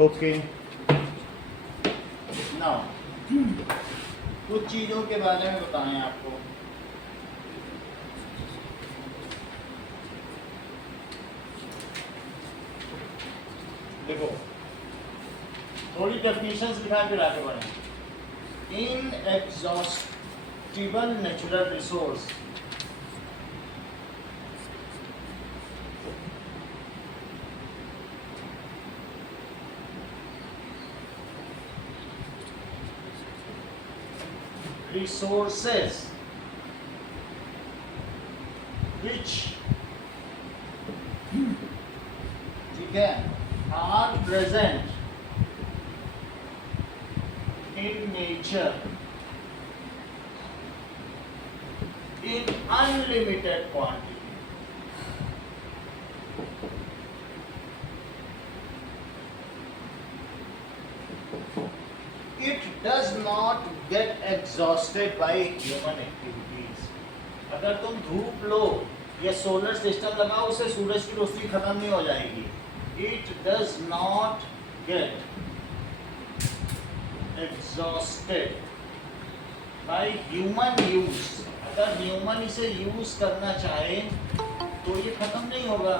Okay, now कुछ चीज़ों के बारे में बताएं आपको। देखो थोड़ी डेफिनेशंस दिखा के आगे बढ़ें। Inexhaustible natural resource, resources which ठीक है are present in nature in unlimited quantity. It does not get exhausted by human activities. अगर तुम धूप लो या सोलर सिस्टम लगाओ उससे सूरज की रोशनी खत्म नहीं हो जाएगी. It does not get exhausted by human use. अगर ह्यूमन इसे यूज करना चाहे तो ये खत्म नहीं होगा.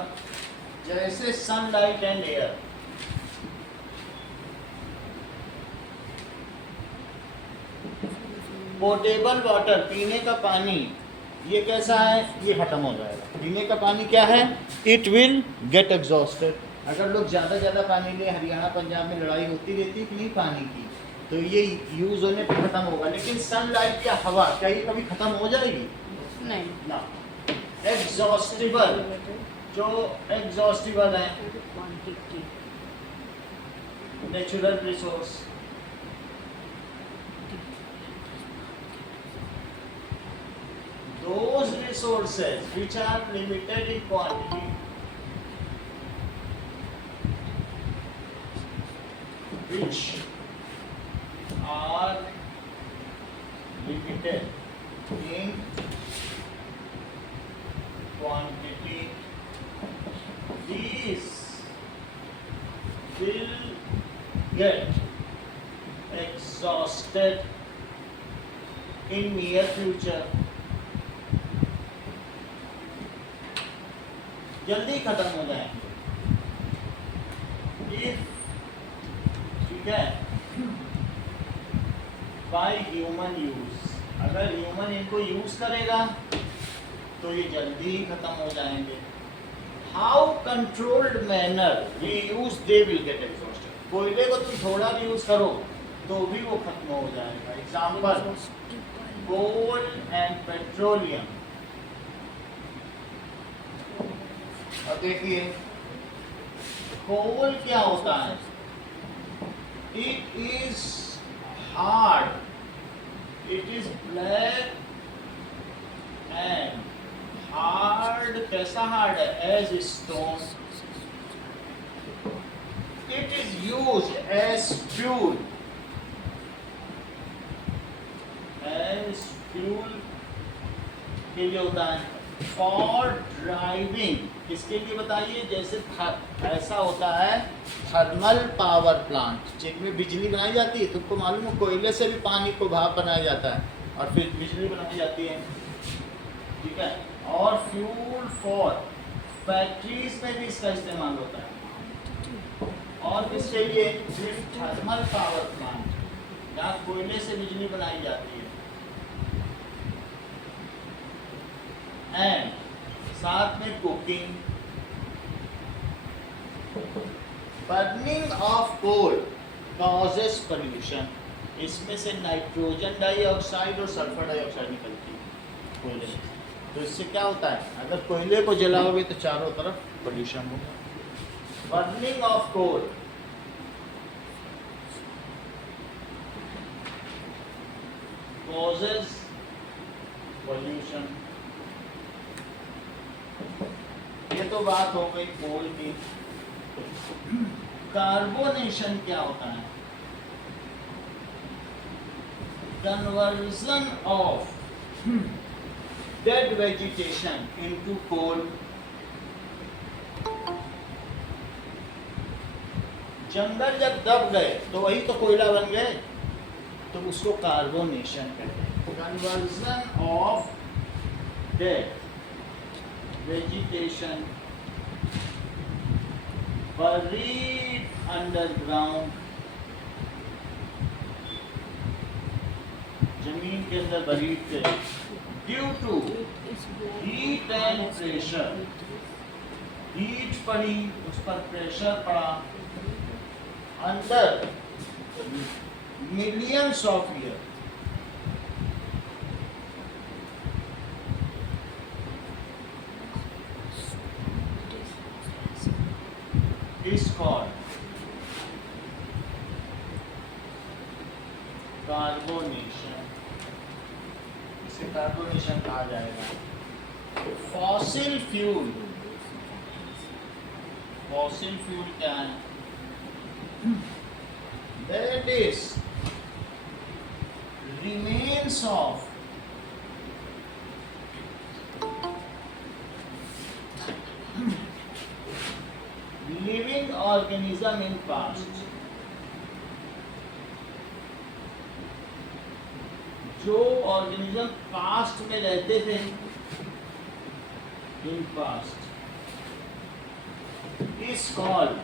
जैसे sunlight and air. Portable water, पीने का पानी, ये कैसा है, ये खत्म हो जाएगा. पीने का पानी क्या है, इट विल गेट एग्जॉस्टेड. अगर लोग ज़्यादा पानी ले, हरियाणा पंजाब में लड़ाई होती रहती है कि नहीं पानी की, तो ये यूज होने पर खत्म होगा. लेकिन सनलाइट या हवा, क्या ये कभी खत्म हो जाएगी? नहीं ना. एग्जॉस्टिबल, जो एग्जॉस्टिबल है natural resource, those resources which are limited in quantity, which are limited in quantity, these will get exhausted in near future. जल्दी खत्म हो जाएंगे. ठीक है, बाय ह्यूमन यूज. अगर ह्यूमन इनको यूज करेगा तो ये जल्दी ही खत्म हो जाएंगे. How controlled manner we use they will get exhausted. कोयले को तुम थोड़ा भी यूज करो तो भी वो खत्म हो जाएगा. Example coal and petroleum. अब देखिए कोल क्या होता है. It is hard, it is black and hard. कैसा हार्ड है? As stone. It is used as fuel, as fuel के लिए होता है. फॉर ड्राइविंग, किसके लिए बताइए? जैसे ऐसा होता है थर्मल पावर प्लांट जिनमें बिजली बनाई जाती है. तुमको मालूम है कोयले से भी पानी को भाप बनाया जाता है और फिर बिजली बनाई जाती है. ठीक है. और फ्यूल फॉर फैक्ट्रीज में भी इसका इस्तेमाल होता है. और किसके लिए? सिर्फ थर्मल पावर प्लांट जहाँ कोयले से बिजली बनाई जाती है. एंड साथ में cooking. Burning of coal causes pollution. इसमें से नाइट्रोजन डाइऑक्साइड और सल्फर डाइऑक्साइड निकलती है कोयले से. तो इससे क्या होता है, अगर कोयले को जलाओगे तो चारों तरफ पोल्यूशन होगा. Burning of coal causes pollution. ये तो बात हो गई कोल की. कार्बोनेशन क्या होता है? Conversion of dead vegetation into coal. जंगल जब दब गए तो वही तो कोयला बन गए, तो उसको कार्बोनेशन कहते हैं। Conversion of dead vegetation buried underground, जमीन के अंदर बरीड थे, due to heat and pressure, heat पड़ी, उस पर प्रेशर पड़ा, अंदर millions of year, is called carbonation, इसे कार्बोनेशन कहा जाएगा। फॉसिल फ्यूल, फॉसिल फ्यूल क्या है? That is remains of living organism in past, जो ऑर्गेनिज्म पास्ट में रहते थे, in past, is called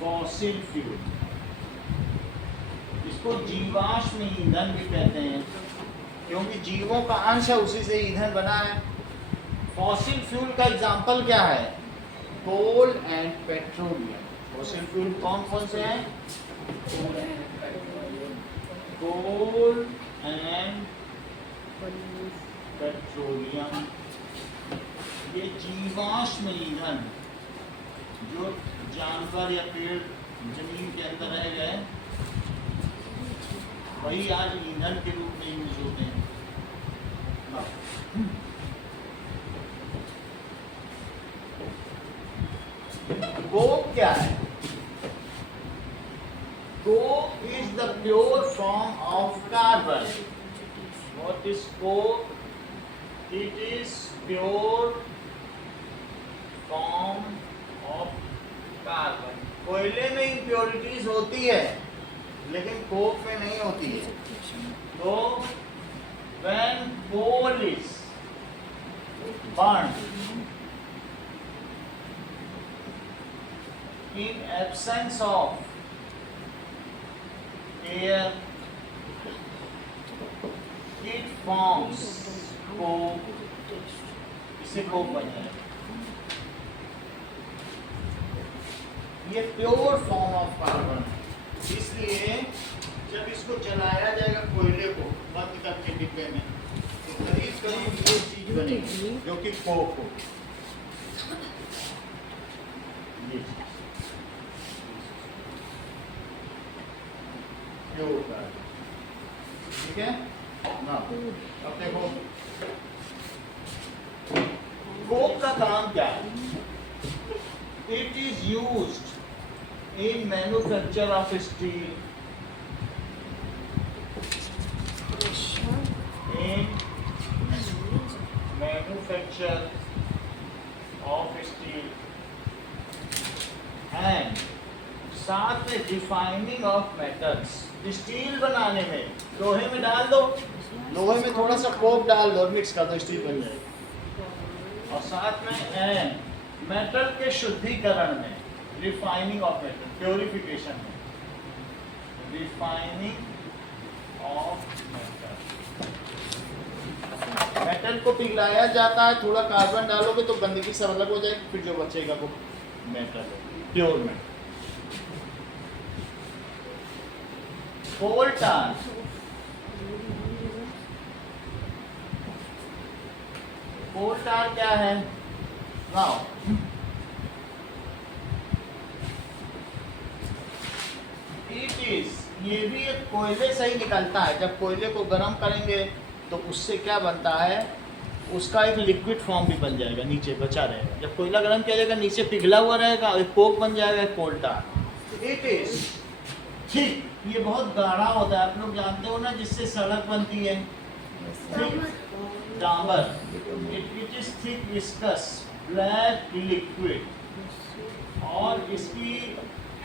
fossil fuel. इसको जीवाश्म ईंधन भी कहते हैं, क्योंकि जीवों का अंश है, उसी से ईंधन बना है। फॉसिल फ्यूल का एग्जाम्पल क्या है? कोल एंड पेट्रोलियम। फॉसिल फ्यूल कौन कौन से हैं? कोल एंड पेट्रोलियम, ये जीवाश्म ईंधन, जो जानवर या पेड़ जमीन के अंदर रह गए, वही आज ईंधन के रूप में यूज होते हैं। कोक क्या है? Coke is the pure form of carbon. What is coke? It is pure form of carbon. कोयले में impurities होती है, लेकिन कोक में नहीं होती है। तो when coal is burned in absence of air, it forms coke, इसे कोक बन जाएगा। ये प्योर फॉर्म ऑफ कार्बन, इसलिए जब इसको जलाया जाएगा कोयले को बंद करके डिब्बे में, तो करीब करीब ये चीज बनेगी जो कि कोक हो। ये चीज ठीक है ना? अब देखो कोक का काम क्या है? It is used in manufacture of steel, in manufacture of steel and साथ में रिफाइनिंग ऑफ मेटल्स। स्टील बनाने में लोहे में डाल दो, लोहे में थोड़ा सा कोक डाल दो, मिक्स कर दो, स्टील बन जाएगी। और साथ में मेटल के शुद्धिकरण में, रिफाइनिंग ऑफ मेटल, प्योरिफिकेशन में, रिफाइनिंग ऑफ मेटल। मेटल को पिघलाया जाता है, थोड़ा कार्बन डालोगे तो गंदगी सब अलग हो जाएगी, फिर जो बचेगा वो मेटल है, प्योर मेटल। कोल टार, कोल टार क्या है? नाउ इट इज, ये भी एक कोयले से ही निकलता है। जब कोयले को गर्म करेंगे तो उससे क्या बनता है? उसका एक लिक्विड फॉर्म भी बन जाएगा, नीचे बचा रहेगा। जब कोयला गर्म किया जाएगा नीचे पिघला हुआ रहेगा, एक कोक बन जाएगा, कोल टार। इट इज थिक, ये बहुत गाढ़ा होता है, आप लोग जानते हो ना, जिससे सड़क बनती है, डामर। It is thick viscous black liquid, और और इसकी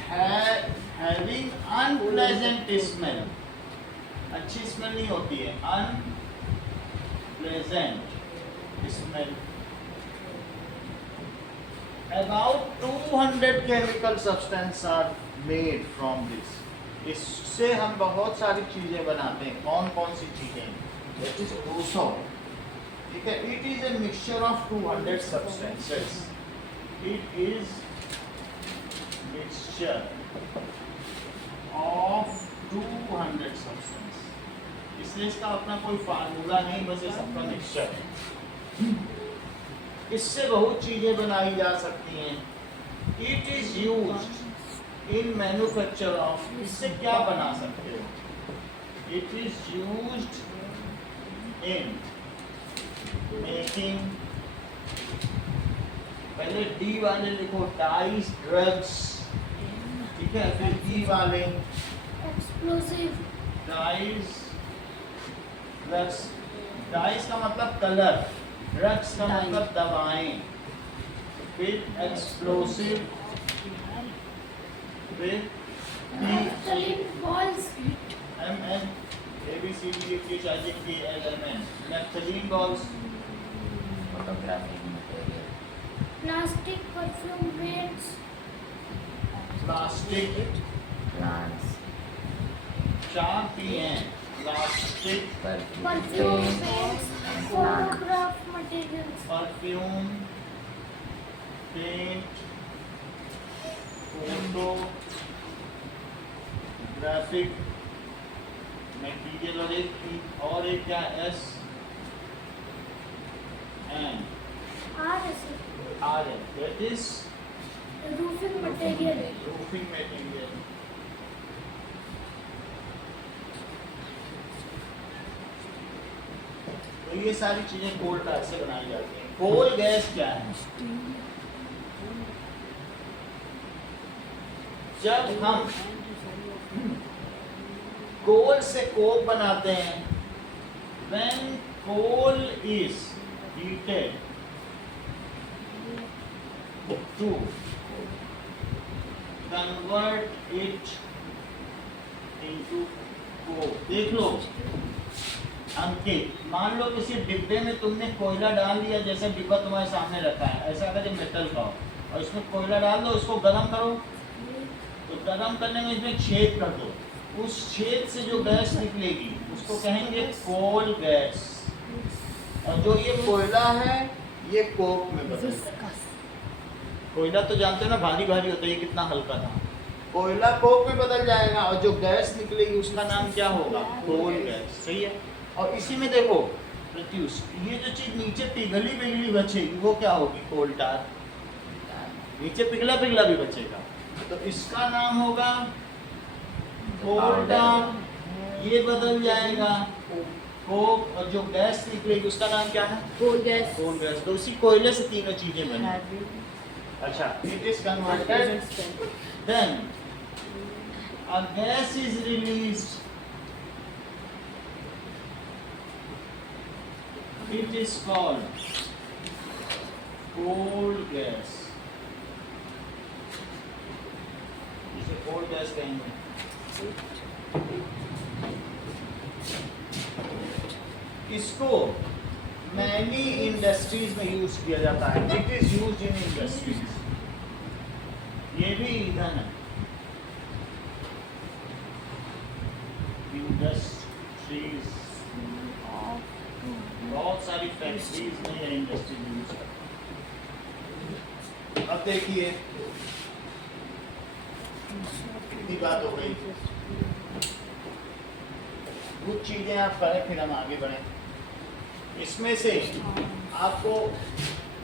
हैविंग अनप्लेजेंट स्मेल, अच्छी स्मेल नहीं होती है, unpleasant smell. About 200 chemical substances are made from this. इससे हम बहुत सारी चीजें बनाते हैं। कौन कौन सी चीजें? That is ozone. ठीक है? It is a mixture of 200 substances. It is mixture of 200 substances. इसलिए इसका अपना कोई फार्मूला नहीं, बस ये सबका मिक्सचर है। इससे बहुत चीजें बनाई जा सकती हैं। It is used in manufacture of, इससे क्या बना सकते हो? It is used in making, पहले डी वाले लिखो, डाइज ड्रग्स, ठीक है, फिर ई वाले एक्सप्लोसिव, डाइज ड्रग्स, डाइज का मतलब कलर, ड्रग्स का मतलब दवाएं, फिर एक्सप्लोसिव, फिर naphthalene balls, M A B C D की चार्जिंग की element, naphthalene balls, photographic material, plastic perfume paints, plastic, plants, 4 P हैं, plastic, perfume paints, photograph materials, perfume, paint, photo graphic material, और एक क्या, S N R N, that is roofing material, roofing material. तो ये सारी चीजें कोल gas से बनाई जाती हैं। कोल गैस क्या है? जब हम कोल से कोक बनाते हैं, when coal is heated to convert it into coke। देख लो अंकित, मान लो किसी डिब्बे में तुमने कोयला डाल दिया, जैसे डिब्बा तुम्हारे सामने रखा है, ऐसा अगर जो मेटल का हो, और इसमें कोयला डाल दो, उसको गर्म करो, तो गर्म करने में इसमें छेद कर दो, उस छेद से जो गैस निकलेगी उसको कहेंगे कोल गैस। और जो ये कोयला है ये कोक में बदल जाएगा। कोयला तो जानते हो ना, भारी भारी होता है, ये कितना हल्का था, कोयला कोक में बदल जाएगा, और जो गैस निकलेगी उसका नाम क्या होगा? Coal gas. सही है। और इसी में देखो प्रत्युष, ये जो चीज नीचे पिघली पिघली बचेगी वो क्या होगी? कोल टार। नीचे पिघला पिघला भी बचेगा, तो इसका नाम होगा कोल टार। ये बदल जाएगा कोक, और जो गैस निकलेगी उसका नाम क्या है? Coal gas. Coal gas. तो उसी कोयले से तीनों चीजें बनी। अच्छा, it is converted, then a gas is released, it is called coal gas। इसे कोल गैस कहेंगे। इसको मैनी इंडस्ट्रीज में यूज किया जाता है। It is use in industries. ये भी ईंधन है। इंडस्ट्रीज, बहुत सारी फैक्ट्रीज में या इंडस्ट्री में यूज करते हैं। अब देखिए कितनी बात हो गई। कुछ चीजें आप करें फिर हम आगे बढ़ें। इसमें से आपको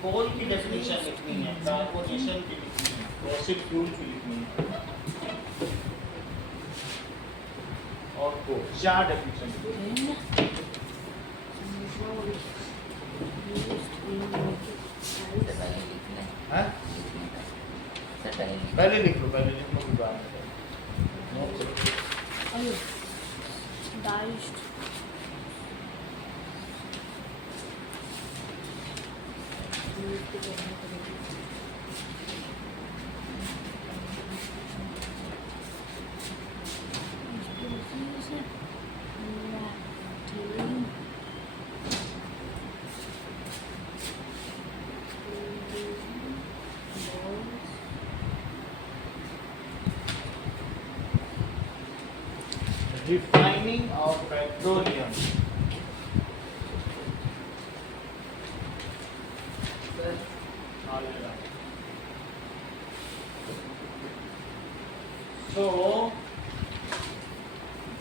कोल की डेफिनेशन लिखनी है, कार्बोनेशन की लिखनी है, फॉसिल फ्यूल की लिखनी है, और को 4 डेफिनेशन लिखनी है। हाँ? पहले लिख लो फिर बाद में diced, refining of petroleum. So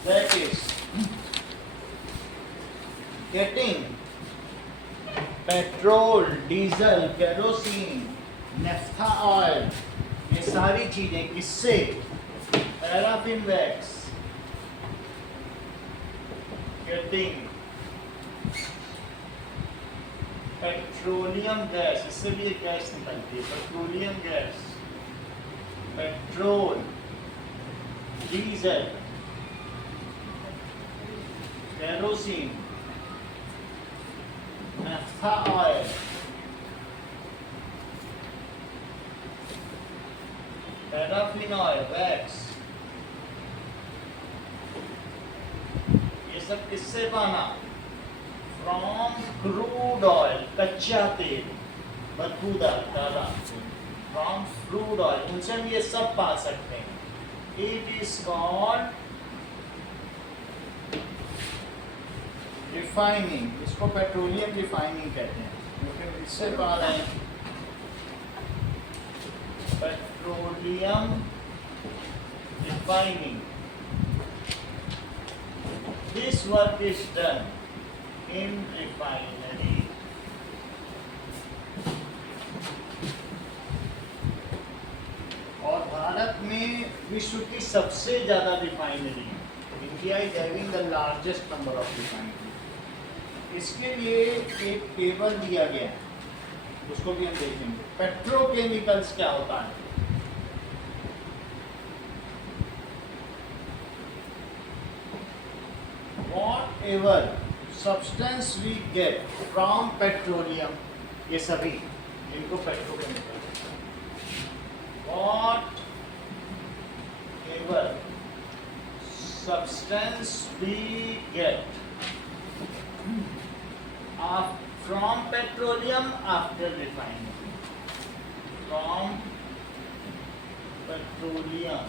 that is getting petrol, diesel, kerosene, naphtha oil, ये सारी चीजें किससे? Paraffin wax, getting petroleum gas, इससे भी एक गैस निकलती है, petroleum gas, petrol, diesel, kerosene, naphtha oil, paraffin oil, wax, ये सब किससे बना? फ्रॉम क्रूड ऑयल, कच्चा तेल, बदबूदार काला, फ्रॉम क्रूड ऑयल, उनसे हम ये सब पा सकते हैं। इट इज कॉल्ड रिफाइनिंग, इसको पेट्रोलियम रिफाइनिंग कहते हैं, क्योंकि इससे पा रहे हैं petroleum refining. This work is done in refinery. और भारत में विश्व की सबसे ज्यादा रिफाइनरी है। India is having the largest number of refinery. इसके लिए एक टेबल दिया गया है, उसको भी हम देखेंगे। पेट्रोकेमिकल्स क्या होता है? Whatever substance we get from petroleum, ये सभी इनको petrochemical. Whatever substance we get from petroleum after refining, from petroleum,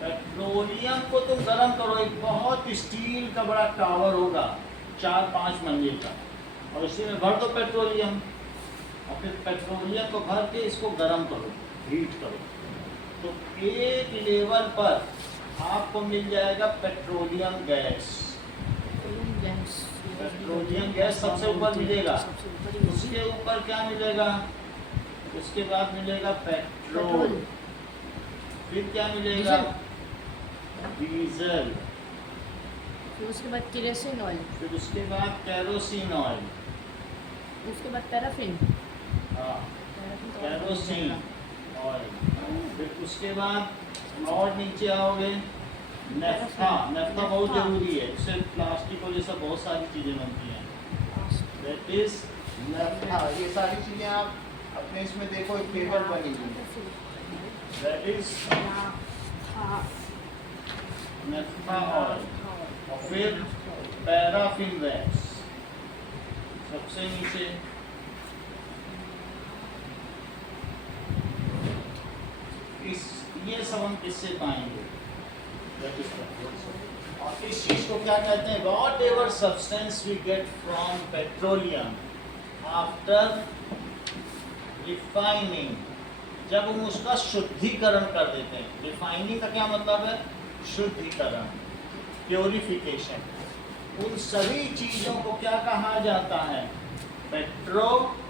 petroleum को तुम गर्म करो, एक बहुत स्टील का बड़ा टावर होगा 4-5 मंजिल का, और उसी में भर दो पेट्रोलियम, और फिर पेट्रोलियम को भर के इसको गर्म करो, हीट करो, तो एक लेवल पर आपको मिल जाएगा पेट्रोलियम गैस। पेट्रोलियम गैस सबसे ऊपर मिलेगा, उसके ऊपर क्या मिलेगा? उसके बाद मिलेगा पेट्रोल, फिर क्या मिलेगा? डीजल, फिर उसके बाद केरोसिन ऑयल, फिर उसके बाद केरोसिन ऑयल, उसके बाद पैराफिन, हाँ केरोसिन ऑयल, फिर उसके बाद और नीचे आओगे नेफ्था। नेफ्था बहुत जरूरी है, इससे प्लास्टिक और ये सब बहुत सारी चीज़ें बनती हैं। That is naphtha. ये सारी चीज़ें आप अपने इसमें देखो, एक टेबल बनी हुई है, दैट इज नेफ्था ऑयल। और फिर पैराफिन वैक्स सबसे नीचे, इस ये सब हम किससे पाएंगे? और इस चीज को क्या कहते हैं? Whatever substance we get from petroleum after refining, जब हम उसका शुद्धिकरण कर देते हैं। रिफाइनिंग का क्या मतलब है? शुद्धिकरण, प्योरिफिकेशन। उन सभी चीजों को क्या कहा जाता है? पेट्रोकेमिकल।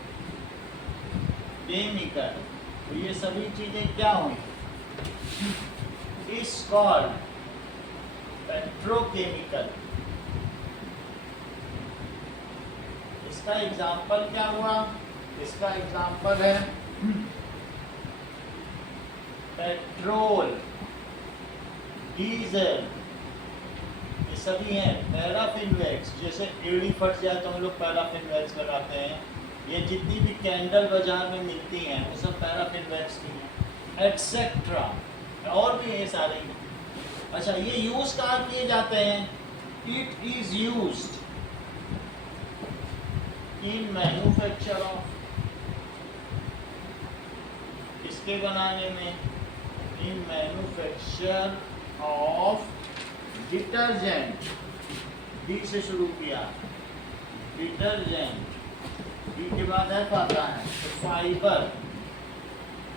तो ये सभी चीजें क्या हुई? Is called petrochemical. इसका एग्जाम्पल क्या हुआ? इसका एग्जाम्पल है पेट्रोल, डीजल, ये सभी हैं। पैराफिन वैक्स, जैसे एड़ी फट जाए तो हम लोग पैराफिन वैक्स लगाते हैं। ये जितनी भी कैंडल बाजार में मिलती हैं वो सब पैराफिन वैक्स की हैं, एटसेट्रा, और भी ये सारे। अच्छा, ये यूज कहाँ किए जाते हैं? It is used in manufacture of, इसके बनाने में, इन मैन्युफैक्चर ऑफ डिटर्जेंट, डी से शुरू किया, डिटर्जेंट, डी के बाद एफ आता है। तो फाइबर,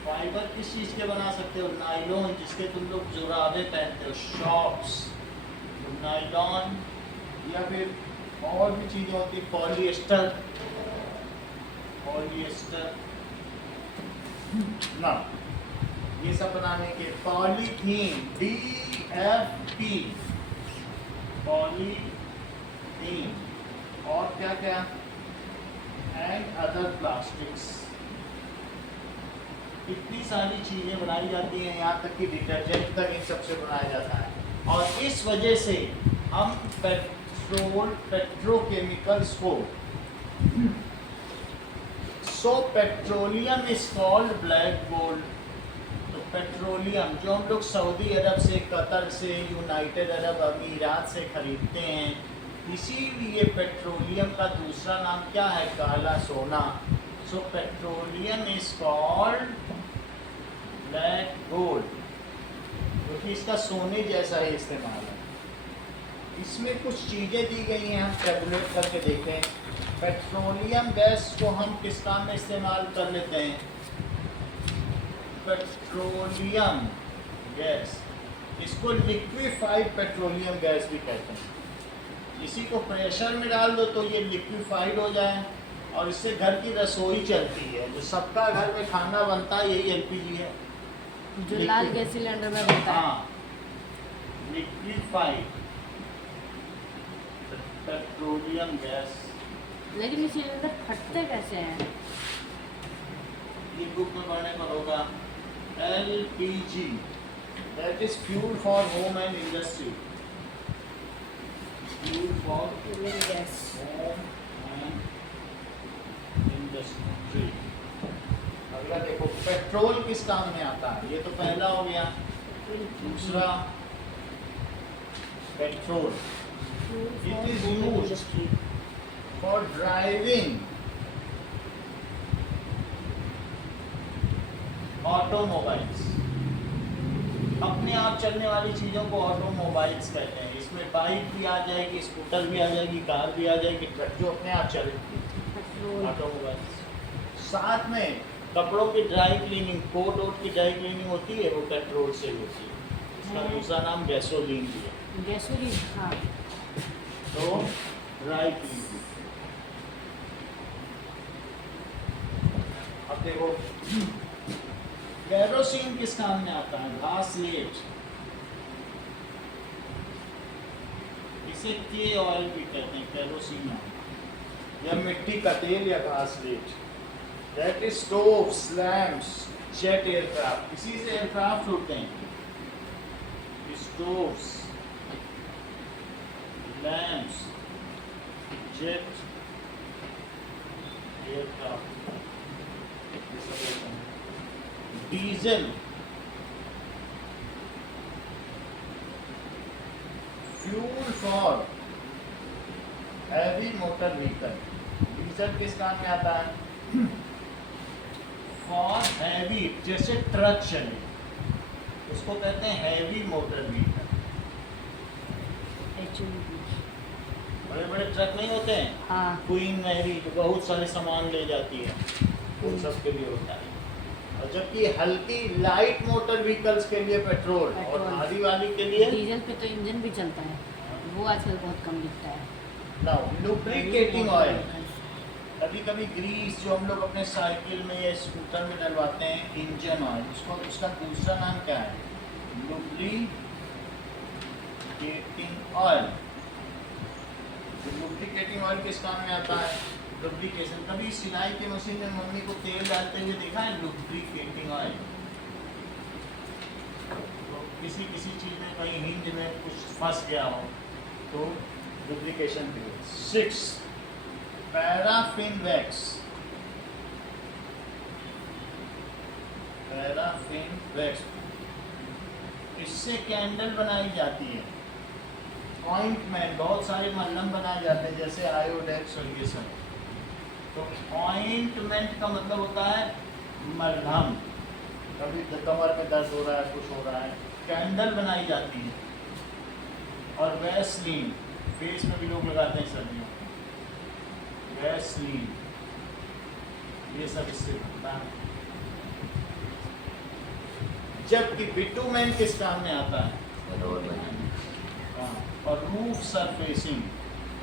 फाइबर किस चीज के बना सकते हो? नायलॉन, जिसके तुम लोग जुराबे पहनते हो, शॉर्ट्स, तो नायलॉन, या फिर और भी चीजें होती, पॉलिएस्टर, पॉलिएस्टर ना, ये सब बनाने के। पॉलीथीन, DFP, पॉलीथीन, और क्या क्या, एंड अदर प्लास्टिक्स। इतनी सारी चीजें बनाई जाती हैं, यहाँ तक कि डिटर्जेंट तक इन सबसे बनाया जाता है। और इस वजह से हम पेट्रोकेमिकल्स को, so petroleum is called black gold. तो पेट्रोलियम जो हम लोग सऊदी अरब से, कतर से, यूनाइटेड अरब अमीरात से खरीदते हैं, इसीलिए पेट्रोलियम का दूसरा नाम क्या है? काला सोना। So petroleum is called black gold, क्योंकि इसका सोने जैसा ही इस्तेमाल है। इसमें कुछ चीज़ें दी गई हैं, हम कैलकुलेट करके देखें। पेट्रोलियम गैस को हम किस काम में इस्तेमाल कर लेते हैं? पेट्रोलियम गैस, इसको लिक्विफाइड पेट्रोलियम गैस भी कहते हैं। इसी को प्रेशर में डाल दो तो ये लिक्विफाइड हो जाए, और इससे घर की रसोई चलती है। जो सबका घर में खाना बनता है यही LPG है, जो लाल गैस सिलेंडर में बनता है। हाँ, लिक्विफाइड पेट्रोलियम गैस। लेकिन ये सिलेंडर फटते कैसे हैं? ये बुक में पढ़ने पर होगा। LPG, that is fuel for home and industry, fuel for gas. Home and industry. अगला देखो, पेट्रोल किस काम में आता है? ये तो पहला हो गया। दूसरा, petrol it is used for driving automobiles. अपने आप चलने वाली चीज़ों को ऑटोमोबाइल्स कहते हैं। इसमें बाइक भी आ जाएगी, स्कूटर भी आ जाएगी, कार भी आ जाएगी, ट्रक जो अपने आप चलेगी, ऑटोमोबाइल्स। साथ में कपड़ों की ड्राई क्लीनिंग, कोट वोट की ड्राई क्लीनिंग होती है, वो पेट्रोल से होती है। इसका दूसरा नाम गैसोलीन भी है। गैसोलीन, हाँ। तो ड्राई क्लीनिंग। अब देखो, केरोसिन किस काम में आता है? घासलेट, इसे के ऑयल भी कहते हैं, केरोसिन ऑयल, या मिट्टी का तेल या घासलेट। That is stoves, lamps, jet aircraft, इसी से एयरक्राफ्ट उड़ते हैं। Stoves, lamps, jet aircraft, diesel, fuel for heavy motor vehicle. Diesel किस काम में आता है? फॉर हैवी, जैसे ट्रक चले उसको कहते हैं हैवी मोटर व्हीकल। बड़े बड़े ट्रक नहीं होते हैं, हाँ। क्वीन मैरी, जो बहुत सारे सामान ले जाती है, उन सब के लिए होता है। और जबकि हल्की लाइट मोटर व्हीकल्स के लिए पेट्रोल, और भारी वाली के लिए डीजल पे तो इंजन भी चलता है, वो आजकल बहुत कम दिखता है। Lubricating oil. कभी कभी ग्रीस जो हम लोग अपने साइकिल में या स्कूटर में डलवाते हैं, इंजन ऑयल, उसको उसका दूसरा नाम क्या है? Lubricating oil. लुब्रिकेटिंग ऑयल किस काम में आता है? लुब्रिकेशन। कभी सिलाई की मशीन में मम्मी को तेल डालते हुए देखा है? Lubricating oil. तो किसी किसी चीज़ में, कहीं हिंज में कुछ फंस गया हो तो लुब्रिकेशन के लिए। 6, पैराफिन वैक्स। पैराफिन वैक्स, इससे कैंडल बनाई जाती है। ऑइंटमेंट, बहुत सारे मलहम बनाए जाते हैं, जैसे आयोडेक्स सोल्यूशन। तो ऑइंटमेंट का मतलब होता है मलहम। कभी कमर में दर्द हो रहा है, कुछ हो रहा है, कैंडल बनाई जाती है। और वैसलीन, फेस में भी लोग लगाते हैं सर्दियों में, वैसलीन, ये सब इससे बनता है। जबकि बिटुमेन किस काम में आता है? रोड बनाने। हाँ, और रूफ सरफेसिंग,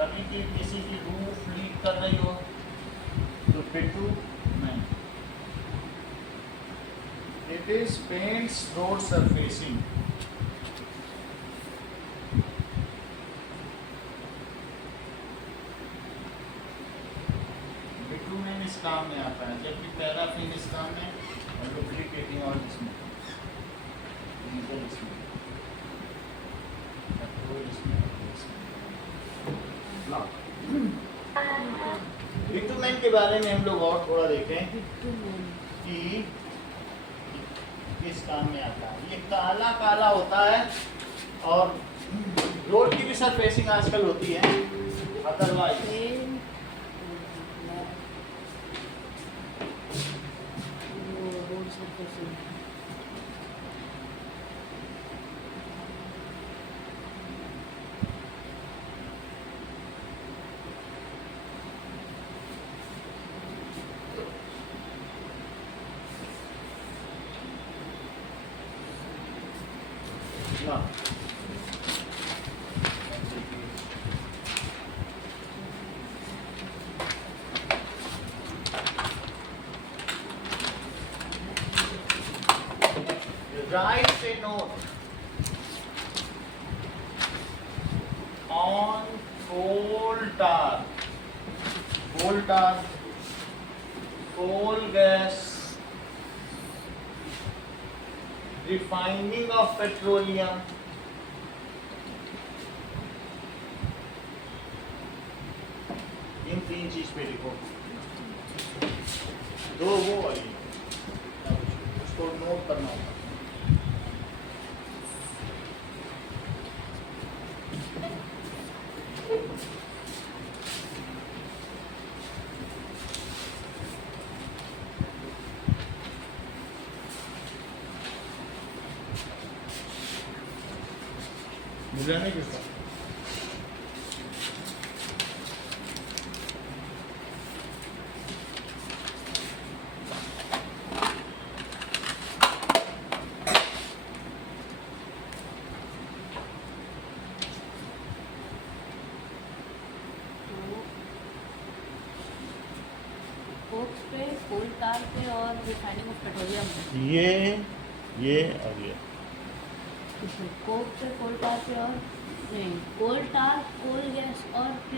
कभी कि किसी की रूफ लीक कर रही हो तो bitumen, it is paints road surfacing. Bitumen इस काम में आता है, जबकि पैराफिन इस काम में, और डुप्लीकेटिंग और इसमें, डीजल इसमें, पेट्रोल इसमें, बिटुमेन के बारे में हम लोग और थोड़ा देखें कि किस काम में आता है। ये काला काला होता है, और रोड की भी सरफेसिंग आजकल होती है, अदरवाइज रोड सरफेसिंग। ना write a note on coal tar, coal gas, refining of petroleum, इन तीन चीज पे लिखो, दो वो वाली, उसको नोट करना होगा। मिला नहीं किसका? कोक्स पे, कोल कार पे और रिफाइनिंग ऑफ पेट्रोलियम पे। ये और ये कोक पे, कोल कार पे और नहीं, कोल टार, कोल गैस और